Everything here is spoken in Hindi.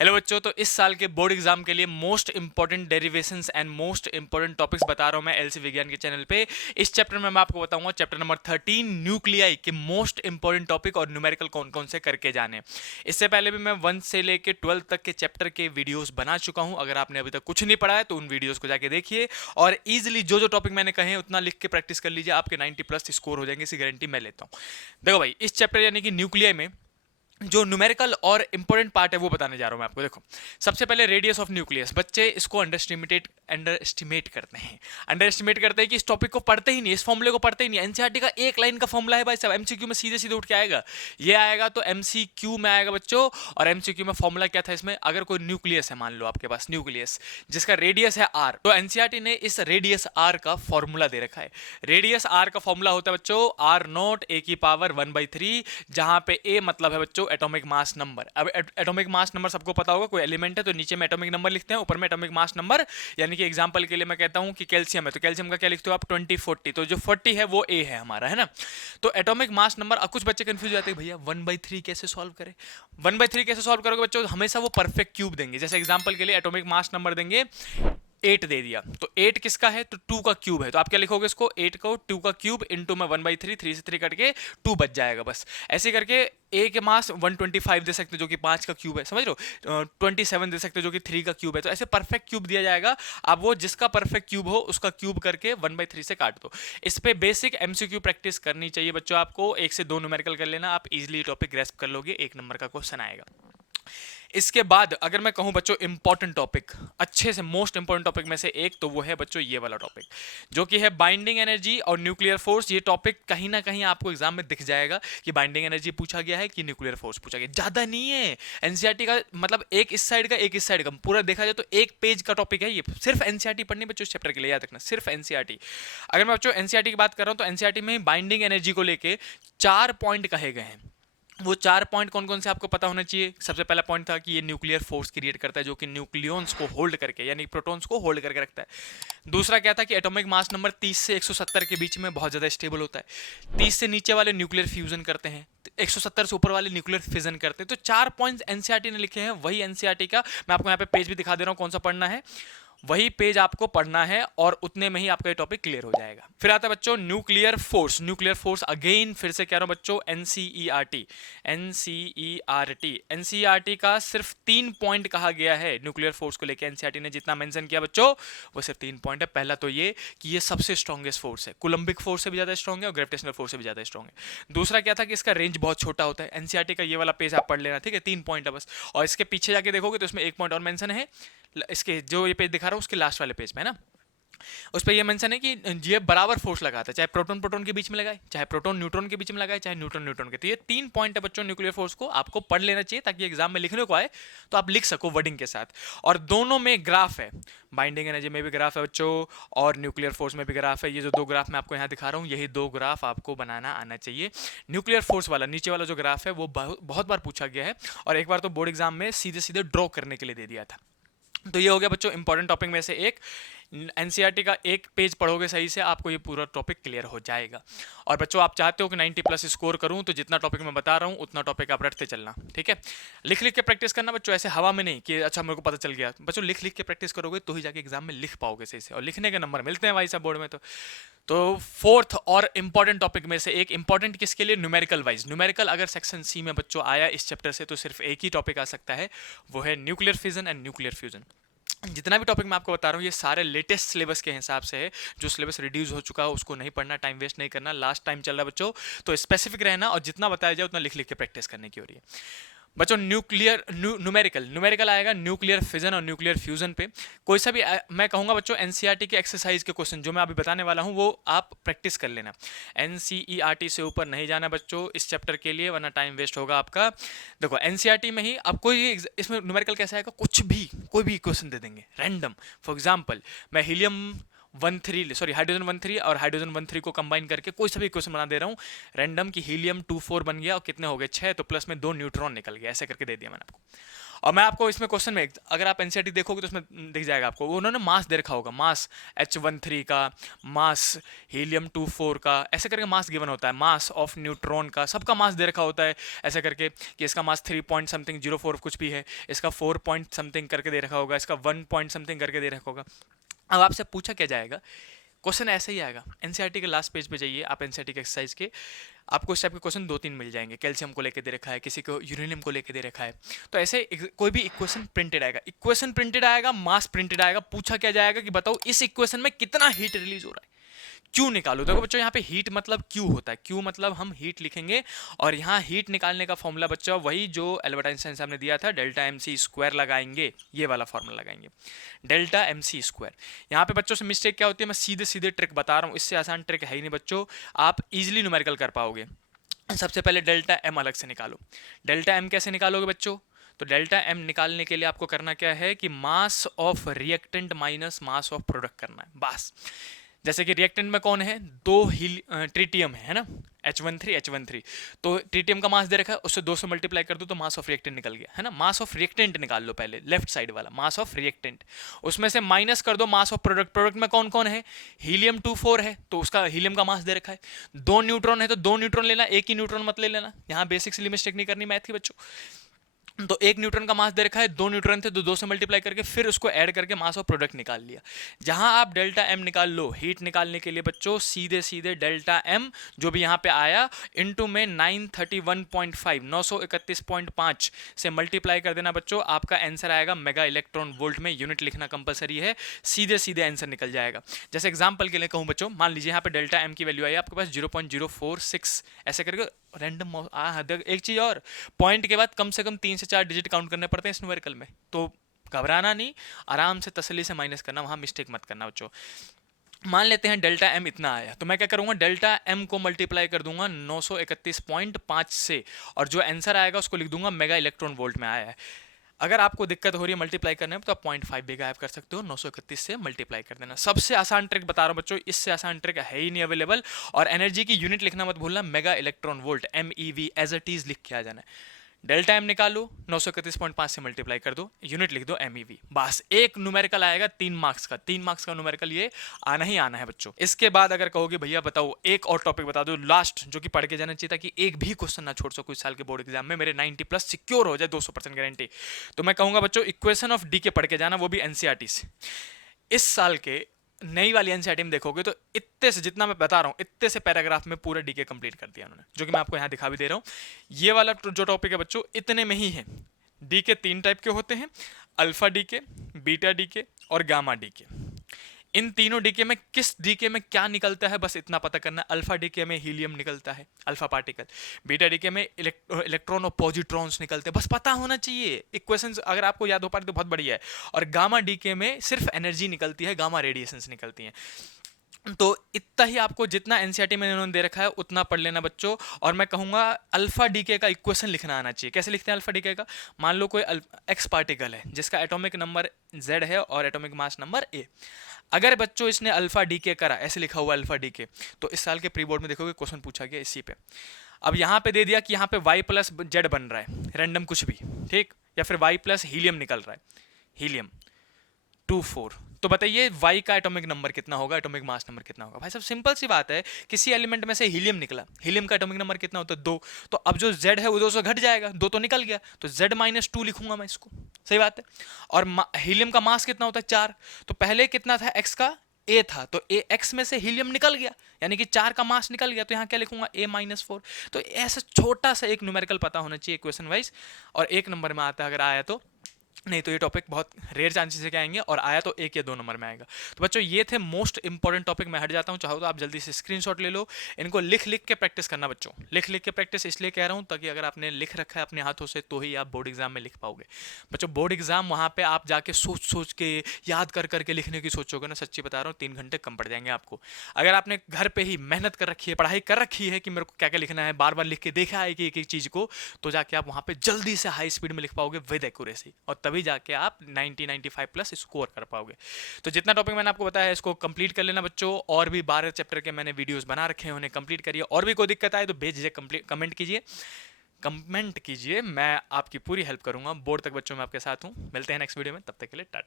हेलो बच्चों, तो इस साल के बोर्ड एग्जाम के लिए most important derivations and most important topics बता रहा हूं मैं एलसी विज्ञान के चैनल पे। इस चैप्टर में मैं आपको बताऊंगा चैप्टर नंबर 13 न्यूक्लियाई के मोस्ट इंपॉर्टेंट टॉपिक और न्यूमेरिकल कौन कौन से करके जाने। इससे पहले भी मैं 1 से लेके 12 तक के चैप्टर के वीडियोस बना चुका हूं। अगर आपने अभी तक कुछ नहीं पढ़ा है तो उन वीडियोस को जाके देखिए और इजिली जो जो टॉपिक मैंने कहे उतना लिख के प्रैक्टिस कर लीजिए, आपके 90+ स्कोर हो जाएंगे, इसी गारंटी मैं लेता हूँ। देखो भाई, इस चैप्टर यानी कि न्यूक्लियाई में जो न्यूमेरिकल और इंपॉर्टेंट पार्ट है वो बताने जा रहा हूं मैं आपको। देखो, सबसे पहले रेडियस ऑफ न्यूक्लियस। बच्चे इसको अंडर एस्टिमेट करते हैं कि इस टॉपिक को पढ़ते ही नहीं, इस फॉर्मूले को पढ़ते ही नहीं। एनसीईआरटी का एक लाइन का फॉर्मूला है भाई साहब, एमसीक्यू में सीधे सीधे उठ के आएगा। ये आएगा तो एमसीक्यू में आएगा बच्चों। और एमसीक्यू में फॉर्मूला क्या था इसमें, अगर कोई न्यूक्लियस है, मान लो आपके पास न्यूक्लियस जिसका रेडियस है आर, तो एनसीईआरटी ने इस रेडियस आर का फॉर्मूला दे रखा है। रेडियस आर का फॉर्मूला होता है बच्चों आर नॉट ए की पावर 1/3, जहां पे ए मतलब है बच्चों एटॉमिक मास नंबर। अब एटॉमिक मास नंबर सबको पता होगा, कोई एलिमेंट है तो नीचे में एटॉमिक नंबर लिखते हैं, ऊपर में एटॉमिक मास नंबर। यानी कि एग्जांपल के लिए मैं कहता हूं कि कैल्शियम है तो कैल्शियम का क्या लिखते हो आप, 2040, तो जो 40 है वो ए है हमारा, है ना। तो एटॉमिक मास नंबर। अब कुछ बच्चे कंफ्यूज हो जाते हैं, भैया 1/3 कैसे सॉल्व करें। 1/3 कैसे सॉल्व करोगे बच्चों, हमेशा वो परफेक्ट क्यूब देंगे। जैसे एग्जांपल के लिए एटॉमिक मास नंबर देंगे 8 दे दिया, तो 8 किसका है, तो 2 का क्यूब है, तो आप क्या लिखोगे इसको, 8 को 2 का क्यूब इंटू में 1/3, 3 से 3 कट के 2 बच जाएगा बस। ऐसे करके ए के मास 125 दे सकते हो जो कि 5 का क्यूब है, समझ लो। 27 दे सकते हो जो कि 3 का क्यूब है। तो ऐसे परफेक्ट क्यूब दिया जाएगा, आप वो जिसका परफेक्ट क्यूब हो उसका क्यूब करके 1/3 से काट दो। इस पे बेसिक एमसीक्यू प्रैक्टिस करनी चाहिए बच्चों आपको। 1 से 2 न्यूमेरिकल कर लेना, आप इजिली टॉपिक ग्रेस्प कर लोगे, 1 नंबर का क्वेश्चन आएगा। इसके बाद अगर मैं कहूं बच्चों इंपॉर्टेंट टॉपिक, अच्छे से मोस्ट इंपॉर्टेंट टॉपिक में से एक, तो वो है बच्चों ये वाला टॉपिक जो कि है बाइंडिंग एनर्जी और न्यूक्लियर फोर्स। ये टॉपिक कहीं ना कहीं आपको एग्जाम में दिख जाएगा कि बाइंडिंग एनर्जी पूछा गया है कि न्यूक्लियर फोर्स पूछा गया, ज्यादा नहीं है। एनसीईआरटी का मतलब एक इस साइड का एक इस साइड का, पूरा देखा जाए तो एक पेज का टॉपिक है ये। सिर्फ एनसीईआरटी पढ़नी बच्चों इस चैप्टर के लिए, याद रखना सिर्फ एनसीईआरटी। अगर मैं बच्चों एनसीईआरटी की बात कर रहा हूं तो एनसीईआरटी में बाइंडिंग एनर्जी को लेके 4 पॉइंट कहे गए हैं। वो 4 पॉइंट कौन कौन से आपको पता होना चाहिए। सबसे पहला पॉइंट था कि ये न्यूक्लियर फोर्स क्रिएट करता है जो कि न्यूक्लियॉन्स को होल्ड करके, यानी प्रोटॉन्स को होल्ड करके रखता है। दूसरा क्या था कि एटॉमिक मास नंबर 30 से 170 के बीच में बहुत ज्यादा स्टेबल होता है। 30 से नीचे वाले न्यूक्लियर फ्यूजन करते हैं, 170 से ऊपर वाले न्यूक्लियर फिजन करते हैं। तो 4 पॉइंट्स एनसीईआरटी ने लिखे हैं, वही एनसीईआरटी का मैं आपको यहाँ पे पेज भी दिखा दे रहा हूँ कौन सा पढ़ना है। वही पेज आपको पढ़ना है और उतने में ही आपका ये टॉपिक क्लियर हो जाएगा। फिर आता है बच्चों nuclear force. Nuclear force again फिर से कह रहा हूं बच्चों, एनसीईआरटी। एनसीईआरटी का सिर्फ 3 पॉइंट कहा गया है न्यूक्लियर फोर्स को लेकर। एनसीईआरटी ने जितना मेंशन किया बच्चों वो सिर्फ 3 पॉइंट है। पहला तो ये कि ये सबसे स्ट्रॉन्गेस्ट फोर्स है, कुलंबिक फोर्स से भी ज्यादा स्ट्रॉन्ग है और ग्रेविटेशनल फोर्स से भी ज्यादा स्ट्रॉन्ग है। दूसरा क्या था कि इसका रेंज बहुत छोटा होता है। एनसीईआरटी का ये वाला पेज आप पढ़ लेना, ठीक है, 3 पॉइंट है बस। और इसके पीछे जाके देखोगे तो इसमें 1 पॉइंट और मेंशन है, इसके जो ये पेज दिखा रहा हूं उसके लास्ट वाले पेज में, है ना। उस पर यह मेंशन है कि ये बराबर फोर्स लगाता है, चाहे प्रोटॉन प्रोटॉन के बीच में लगाए, चाहे प्रोटॉन न्यूट्रॉन के बीच में लगाए, चाहे न्यूट्रॉन न्यूट्रॉन के। तो ये 3 पॉइंट है बच्चों न्यूक्लियर फोर्स को आपको पढ़ लेना चाहिए ताकि एग्जाम में लिखने को आए तो आप लिख सको वर्डिंग के साथ। और दोनों में ग्राफ है, बाइंडिंग एनर्जी में भी ग्राफ है बच्चों और न्यूक्लियर फोर्स में भी ग्राफ है। ये जो 2 ग्राफ मैं आपको यहाँ दिखा रहा हूँ, यही 2 ग्राफ आपको बनाना आना चाहिए। न्यूक्लियर फोर्स वाला नीचे वाला जो ग्राफ है वो बहुत बार पूछा गया है और एक बार तो बोर्ड एग्जाम में सीधे सीधे ड्रॉ करने के लिए दे दिया था। तो ये हो गया बच्चों इंपॉर्टेंट टॉपिक में से एक। एनसीईआरटी का एक पेज पढ़ोगे सही से, आपको ये पूरा टॉपिक क्लियर हो जाएगा। और बच्चों आप चाहते हो कि 90+ स्कोर करूं तो जितना टॉपिक मैं बता रहा हूं उतना टॉपिक आप रटते चलना, ठीक है। लिख लिख के प्रैक्टिस करना बच्चों, ऐसे हवा में नहीं कि अच्छा मेरे को पता चल गया। बच्चों लिख लिख के प्रैक्टिस करोगे तो ही जाके एग्जाम में लिख पाओगे सही से, और लिखने के नंबर मिलते हैं भाई साहब बोर्ड में। तो फोर्थ और इंपॉर्टेंट टॉपिक में से एक, इंपॉर्टेंट किसके लिए, न्यूमेरिकल वाइज। न्यूमेरिकल अगर सेक्शन सी में बच्चों आया इस चैप्टर से तो सिर्फ एक ही टॉपिक आ सकता है, वो है nuclear fission and nuclear fusion. जितना भी टॉपिक मैं आपको बता रहा हूँ ये सारे लेटेस्ट सिलेबस के हिसाब से है। जो सिलेबस रिड्यूस हो चुका है उसको नहीं पढ़ना, टाइम वेस्ट नहीं करना, लास्ट टाइम चल रहा है बच्चों। तो स्पेसिफिक रहना और जितना बताया जाए उतना लिख लिख के प्रैक्टिस करने की हो रही है बच्चों। न्यूमेरिकल आएगा न्यूक्लियर फिजन और न्यूक्लियर फ्यूजन पे। कोई सा भी मैं कहूंगा बच्चों एनसीईआरटी के एक्सरसाइज के क्वेश्चन जो मैं अभी बताने वाला हूं वो आप प्रैक्टिस कर लेना। एनसीईआरटी से ऊपर नहीं जाना बच्चों इस चैप्टर के लिए, वरना टाइम वेस्ट होगा आपका। देखो एनसीईआरटी में ही अब कोई इसमें न्यूमेरिकल कैसा आएगा, कुछ भी कोई भी क्वेश्चन दे देंगे रैंडम। फॉर एग्जाम्पल मैं हीलियम 13 सॉरी हाइड्रोजन 13 और हाइड्रोजन 13 को कंबाइन करके कोई सा भी इक्वेशन बना दे रहा हूँ रैंडम की हीलियम 24 बन गया और कितने हो गए 6, तो प्लस में 2 न्यूट्रॉन निकल गया, ऐसे करके दे दिया मैंने आपको। और मैं आपको इसमें क्वेश्चन में अगर आप एनसीईआरटी देखोगे तो उसमें दिख जाएगा आपको, उन्होंने मास दे रखा होगा, मास H13 का, मास हीलियम 24 का, ऐसे करके मास गिवन होता है, मास ऑफ न्यूट्रॉन का, सबका मास दे रखा होता है ऐसे करके कि इसका मास 3 पॉइंट समथिंग 04 कुछ भी है, इसका 4 पॉइंट समथिंग करके दे रखा होगा, इसका 1 पॉइंट समथिंग करके दे रखा होगा। अब आपसे पूछा क्या जाएगा, क्वेश्चन ऐसे ही आएगा। एनसीईआरटी के लास्ट पेज पे जाइए आप, एनसीईआरटी के एक्सरसाइज के, आपको इस टाइप के क्वेश्चन 2-3 मिल जाएंगे। कैल्शियम को लेके दे रखा है, किसी को यूरेनियम को लेके दे रखा है, तो ऐसे कोई भी इक्वेशन प्रिंटेड आएगा, इक्वेशन प्रिंटेड आएगा, मास प्रिंटेड आएगा, पूछा क्या जाएगा कि बताओ इस इक्वेशन में कितना हीट रिलीज हो रहा है, क्यू निकालो। देखो बच्चों यहाँ पे हीट मतलब क्यू होता है, क्यू मतलब हम हीट लिखेंगे, और यहाँ हीट निकालने का फॉर्मूला बच्चों वही जो एल्बर्ट आइंस्टाइन साहब ने दिया था, डेल्टा एम सी स्क्वायर लगाएंगे, ये वाला फॉर्मूला लगाएंगे, डेल्टा एम सी स्क्वायर। यहाँ पे बच्चों से मिस्टेक क्या होती है, मैं सीधे सीधे ट्रिक बता रहा हूँ, इससे आसान ट्रिक है ही नहीं बच्चों, आप इजिली न्यूमेरिकल कर पाओगे। सबसे पहले डेल्टा एम अलग से निकालो। डेल्टा एम कैसे निकालोगे बच्चों, तो डेल्टा एम निकालने के लिए आपको करना क्या है कि mass of reactant minus mass of product करना है बस। जैसे कि रिएक्टेंट में कौन है, दो ट्रीटियम है ना, H13 तो ट्रीटियम का मास दे रखा है, उससे 2 से मल्टीप्लाई कर दो तो मास ऑफ रिएक्टेंट निकल गया है ना। मास ऑफ रिएक्टेंट निकाल लो पहले, लेफ्ट साइड वाला मास ऑफ रिएक्टेंट, उसमें से माइनस कर दो मास ऑफ प्रोडक्ट। प्रोडक्ट में कौन कौन है, हीलियम 24 है तो उसका हीलियम का मास दे रखा है, 2 न्यूट्रॉन है तो 2 न्यूट्रॉन लेना, एक ही न्यूट्रॉन मत ले लेना, यहाँ बेसिक्सली मिस्टेक नहीं करनी मैथ की बच्चों। तो 1 न्यूट्रॉन का मास दे रखा है, 2 न्यूट्रॉन थे तो 2 से मल्टीप्लाई करके फिर उसको ऐड करके मास ऑफ प्रोडक्ट निकाल लिया। जहां आप डेल्टा एम निकाल लो, हीट निकालने के लिए बच्चों सीधे सीधे डेल्टा एम जो भी यहाँ पे आया इनटू में 931.5 931.5 से मल्टीप्लाई कर देना बच्चों, आपका आंसर आएगा मेगा इलेक्ट्रॉन वोल्ट में, यूनिट लिखना कंपलसरी है, सीधे सीधे आंसर निकल जाएगा। जैसे एग्जाम्पल के लिए कहूँ बच्चों, मान लीजिए यहाँ पे डेल्टा एम की वैल्यू आई आपके पास 0.046, ऐसे करके रैंडम। एक चीज और, पॉइंट के बाद कम से कम 3 से 4 डिजिट काउंट करने पड़ते हैं इस न्यूमेरिकल में, तो घबराना नहीं, आराम से तसल्ली से माइनस करना, वहां मिस्टेक मत करना बच्चों। मान लेते हैं डेल्टा एम इतना आया, तो मैं क्या करूंगा, डेल्टा एम को मल्टीप्लाई कर दूंगा 931.5 से, और जो आंसर आएगा उसको लिख दूंगा मेगा इलेक्ट्रॉन वोल्ट में आया है। अगर आपको दिक्कत हो रही है मल्टीप्लाई करने में तो आप 0.5 भी गायब कर सकते हो, 931 से मल्टीप्लाई कर देना। सबसे आसान ट्रिक बता रहा हूं बच्चों, इससे आसान ट्रिक है ही नहीं अवेलेबल। और एनर्जी की यूनिट लिखना मत भूलना, mega electron volt, MEV as it is लिख के आ जाना है। डेल्टा एम निकालो, 931.5 से मल्टीप्लाई कर दो, यूनिट लिख दो MEV, बस एक न्यूमेरिकल आएगा 3 मार्क्स का, 3 मार्क्स का न्यूमेरिकल ये आना ही आना है बच्चों। इसके बाद अगर कहोगे भैया बताओ एक और टॉपिक बता दो लास्ट, जो कि पढ़ के जाना चाहिए था कि एक भी क्वेश्चन ना छोड़ सको इस साल के बोर्ड एग्जाम में, मेरे 90+ सिक्योर हो जाए, 200% गारंटी, तो मैं कहूंगा बच्चों इक्वेशन ऑफ डी के पढ़ के जाना, वो भी एनसीईआरटी से। इस साल के नई वाली एनसीईआरटी में देखोगे तो इतने से, जितना मैं बता रहा हूँ इतने से पैराग्राफ में पूरा डीके कंप्लीट कर दिया उन्होंने, जो कि मैं आपको यहाँ दिखा भी दे रहा हूँ। ये वाला जो टॉपिक है बच्चों इतने में ही है। डीके 3 टाइप के होते हैं, अल्फा डीके, बीटा डीके और गामा डीके। इन तीनों डीके में किस डीके में क्या निकलता है बस इतना पता करना है। अल्फा डीके में हीलियम निकलता है, अल्फा पार्टिकल। बीटा डीके में इलेक्ट्रॉन और पॉजिट्रॉन्स निकलते हैं, बस पता होना चाहिए। इक्वेशंस अगर आपको याद हो पाए तो बहुत बढ़िया है। और गामा डीके में सिर्फ एनर्जी निकलती है, गामा रेडिएशंस निकलती हैं। तो इतना ही आपको, जितना एनसीईआरटी में इन्होंने दे रखा है उतना पढ़ लेना बच्चों। और मैं कहूँगा अल्फा डीके का इक्वेशन लिखना आना चाहिए। कैसे लिखते हैं अल्फा डीके का, मान लो कोई एक्स पार्टिकल है जिसका एटॉमिक नंबर Z है और एटॉमिक मास नंबर A। अगर बच्चों इसने अल्फा डीके करा, ऐसे लिखा हुआ अल्फा डीके, तो इस साल के प्री बोर्ड में देखोगे क्वेश्चन पूछा गया इसी पे। अब यहाँ पे दे दिया कि यहाँ पे Y+Z बन रहा है, रैंडम कुछ भी, ठीक, या फिर Y+ हीलियम निकल रहा है, हीलियम 24, तो बताइए Y का एटॉमिक नंबर कितना होगा, एटॉमिक मास नंबर कितना होगा। भाई साहब सिंपल सी बात है, किसी एलिमेंट में से हीलियम निकला, हीलियम का एटॉमिक नंबर कितना होता है 2, तो अब जो Z है वो 2 से घट जाएगा, 2 तो निकल गया, तो Z-2 लिखूंगा मैं इसको, सही बात है। और हीलियम का मास कितना होता है 4, तो पहले कितना था x का, A था, तो x में से हीलियम निकल गया, यानी कि 4 का मास निकल गया, तो यहाँ क्या लिखूंगा A-4। तो ऐसा छोटा सा एक न्यूमेरिकल पता होना चाहिए क्वेश्चन वाइज, और 1 नंबर में आता है अगर आया तो, नहीं तो ये टॉपिक बहुत रेयर चांसेस से आएंगे, और आया तो 1 या 2 नंबर में आएगा। तो बच्चों ये थे मोस्ट इंपॉर्टेंट टॉपिक। मैं हट जाता हूँ, चाहो तो आप जल्दी से स्क्रीनशॉट ले लो, इनको लिख लिख के प्रैक्टिस करना बच्चों, लिख लिख के प्रैक्टिस इसलिए कह रहा हूँ ताकि अगर आपने लिख रखा है अपने हाथों से तो ही आप बोर्ड एग्जाम में लिख पाओगे बच्चों। बोर्ड एग्जाम वहाँ पे आप जाके सोच सोच के याद कर करके लिखने की सोचोगे ना, सच्ची बता रहा हूँ 3 घंटे कम पड़ जाएंगे आपको। अगर आपने घर पे ही मेहनत कर रखी है, पढ़ाई कर रखी है कि मेरे को क्या क्या लिखना है, बार बार लिख के देखा है कि एक एक चीज़ को, तो जाके आप वहाँ पे जल्दी से हाई स्पीड में लिख पाओगे विद एक्यूरेसी, और तभी तभी जाके आप 90-95 प्लस स्कोर कर पाओगे। तो जितना टॉपिक मैंने आपको बताया है इसको कंप्लीट कर लेना बच्चों, और भी 12 चैप्टर के मैंने वीडियोस बना रखे हैं, उन्हें कंप्लीट करिए। और भी कोई दिक्कत आए तो बेझिझक कमेंट कीजिए, मैं आपकी पूरी हेल्प करूंगा। बोर्ड तक बच्चों मैं आपके साथ हूँ। मिलते हैं नेक्स्ट वीडियो में, तब तक के लिए टाटा।